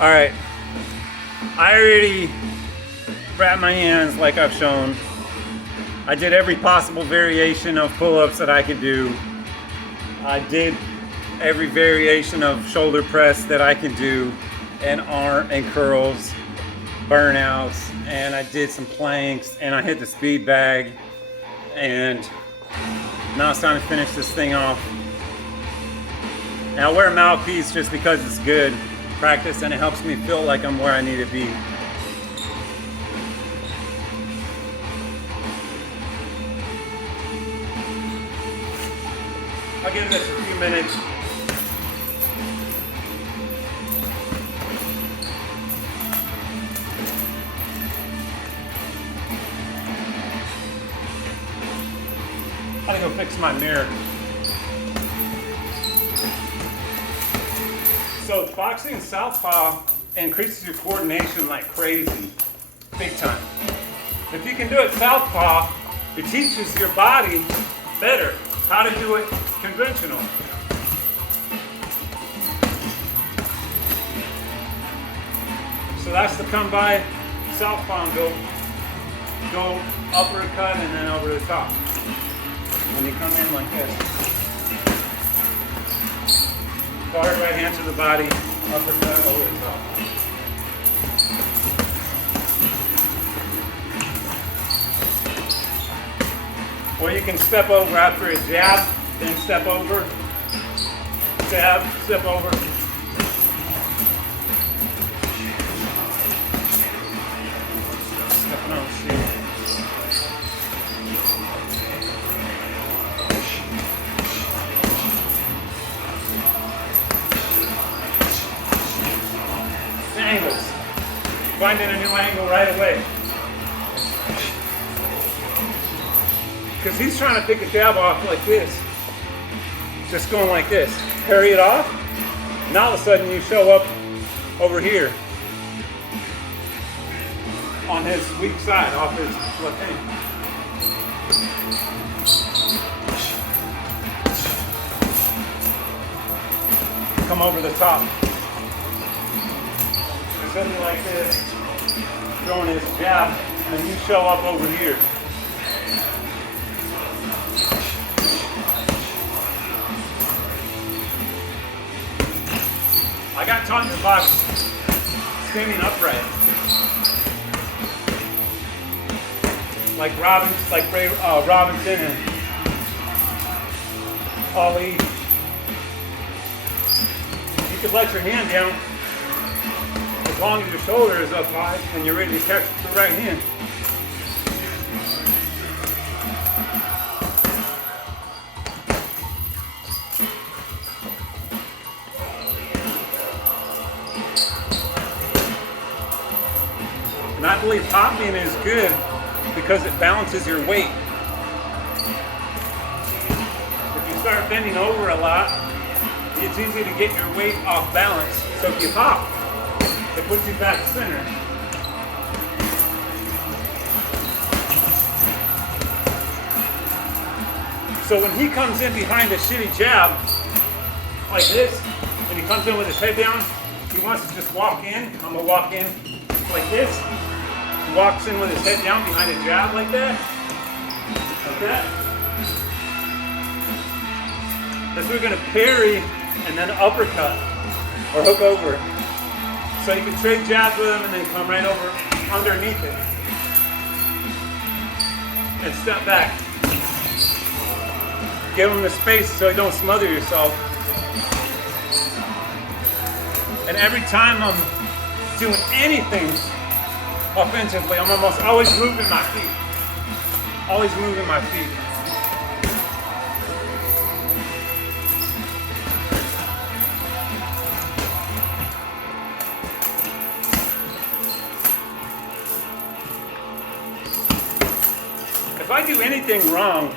All right, I already wrapped my hands like I've shown. I did every possible variation of pull-ups that I could do. I did every variation of shoulder press that I could do, and arm and curls, burnouts, and I did some planks, and I hit the speed bag, and now it's time to finish this thing off. Now I wear a mouthpiece just because it's good practice and it helps me feel like I'm where I need to be. I'll give this a few minutes. I'm gonna go fix my mirror. So boxing southpaw increases your coordination like crazy, big time. If you can do it southpaw, it teaches your body better how to do it conventional. So that's to come by southpaw and go uppercut and then over the top. When you come in like this. Guard right hand to the body, uppercut over the top. Or you can step over after a jab, then step over, jab, step over. Stepping on the shoe. Angles. Finding a new angle right away. Because he's trying to pick a jab off like this. Just going like this. Parry it off. And all of a sudden you show up over here. On his weak side, off his left hand. Come over the top. Something like this, throwing his jab, and you show up over here. I got taught to box standing upright, like Robinson and Ali. You could let your hand down. As long as your shoulder is up high and you're ready to catch the right hand. And I believe popping is good because it balances your weight. If you start bending over a lot, it's easy to get your weight off balance. So if you pop, it puts you back center. So when he comes in behind a shitty jab, like this, and he comes in with his head down, he wants to just walk in. I'm gonna walk in like this. He walks in with his head down behind a jab like that. Like that. That's we're gonna parry and then uppercut or hook over. So you can trade jabs with him and then come right over underneath it. And step back. Give him the space so you don't smother yourself. And every time I'm doing anything offensively, I'm almost always moving my feet. Always moving my feet. If I do anything wrong,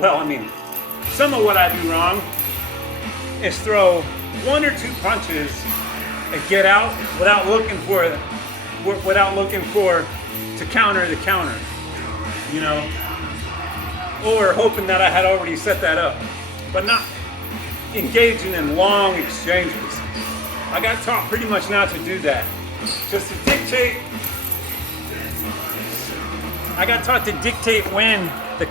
well, I mean, some of what I do wrong is throw one or two punches and get out without looking for to counter the counter, you know, or hoping that I had already set that up, but not engaging in long exchanges. I got taught pretty much not to do that. Just to dictate. I got taught to dictate when the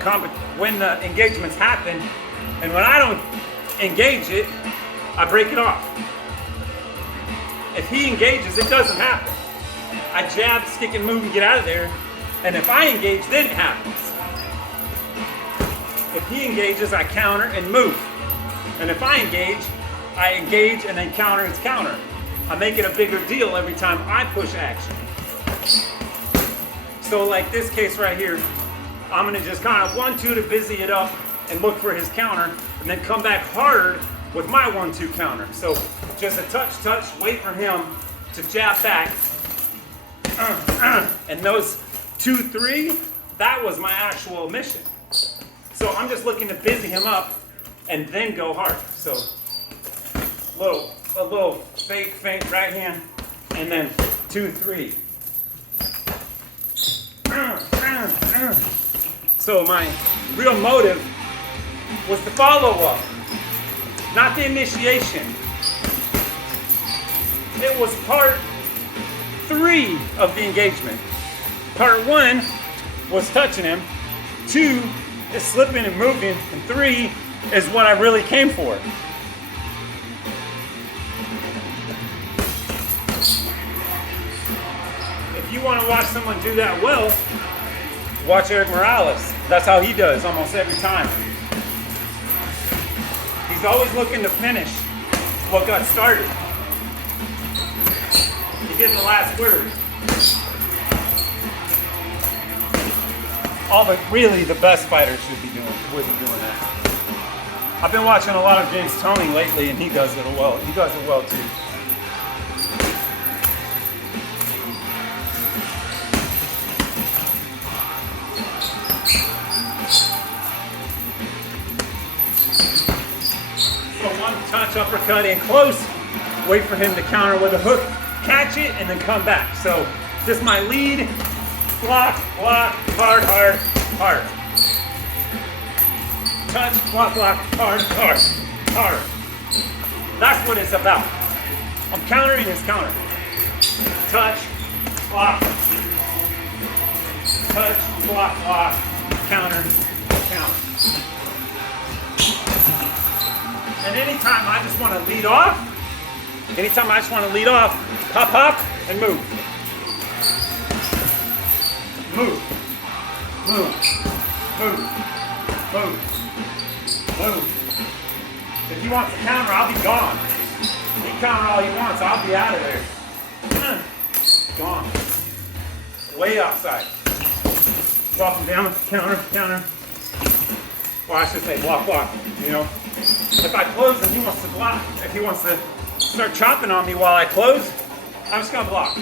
engagements happen, and when I don't engage it, I break it off. If he engages, it doesn't happen. I jab, stick, and move and get out of there, and if I engage, then it happens. If he engages, I counter and move. And if I engage and then counter is counter. I make it a bigger deal every time I push action. So like this case right here, I'm gonna just kind of 1-2 to busy it up and look for his counter, and then come back hard with my 1-2 counter. So just a touch, wait for him to jab back. And those 2-3, that was my actual mission. So I'm just looking to busy him up and then go hard. So a little fake feint right hand, and then 2-3. So my real motive was the follow-up, not the initiation. It was part 3 of the engagement. Part 1 was touching him, 2 is slipping and moving, and 3 is what I really came for. If you want to watch someone do that well, watch Eric Morales. That's how he does almost every time. He's always looking to finish what got started. He gets the last word. Really the best fighters would be doing that. I've been watching a lot of James Toney lately, and he does it well. He does it well too. So one touch, uppercut in close, wait for him to counter with a hook, catch it, and then come back. So this is my lead, block, hard, hard. Touch, block, hard. That's what it's about. I'm countering his counter. Touch, block. Touch, block, counter. And anytime I just want to lead off, pop, and move. Move. If he wants to counter, I'll be gone. He counter all he wants, I'll be out of there. Gone. Way outside. Walk him down, counter. Well, I should say block, you know. If I close and he wants to block, if he wants to start chopping on me while I close, I'm just gonna block.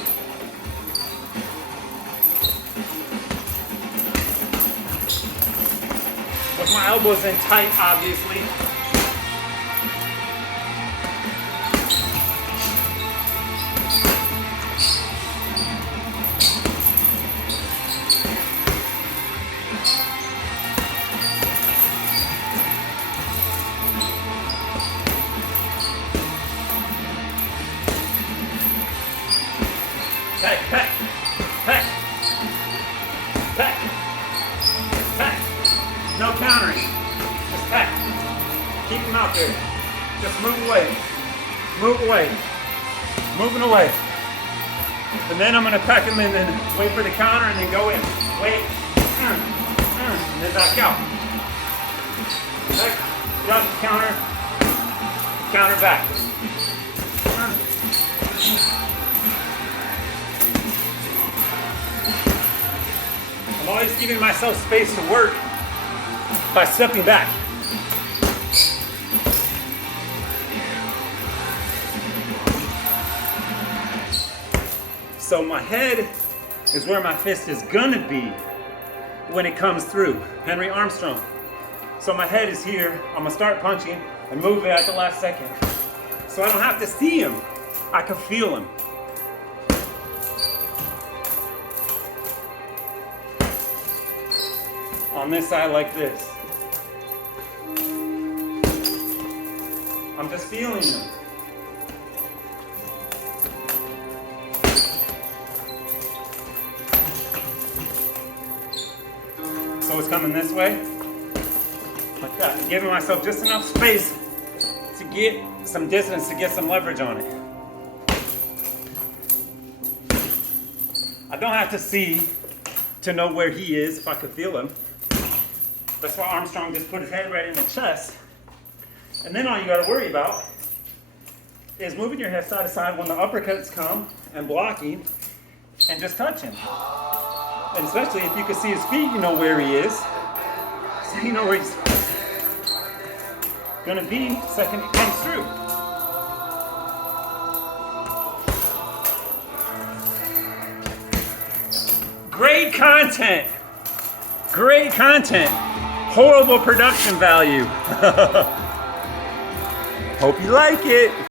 With my elbows in tight, obviously. Peck. No countering. Just peck. Keep him out there. Just move away. Moving away. And then I'm going to peck him and then wait for the counter and then go in. Wait. And then back out. Peck. Drop the counter. Counter back. I'm always giving myself space to work by stepping back. So my head is where my fist is gonna be when it comes through. Henry Armstrong. So my head is here. I'm gonna start punching and move it at the last second. So I don't have to see him. I can feel him. On this side like this. I'm just feeling him. it's coming this way. Like that. Giving myself just enough space to get some distance, to get some leverage on it. I don't have to see to know where he is if I could feel him. That's why Armstrong just put his head right in the chest. And then all you gotta worry about is moving your head side to side when the uppercuts come and blocking and just touch him. And especially if you can see his feet, you know where he is. So you know where he's gonna be the second it comes through. Great content. Great content. Horrible production value. Hope you like it.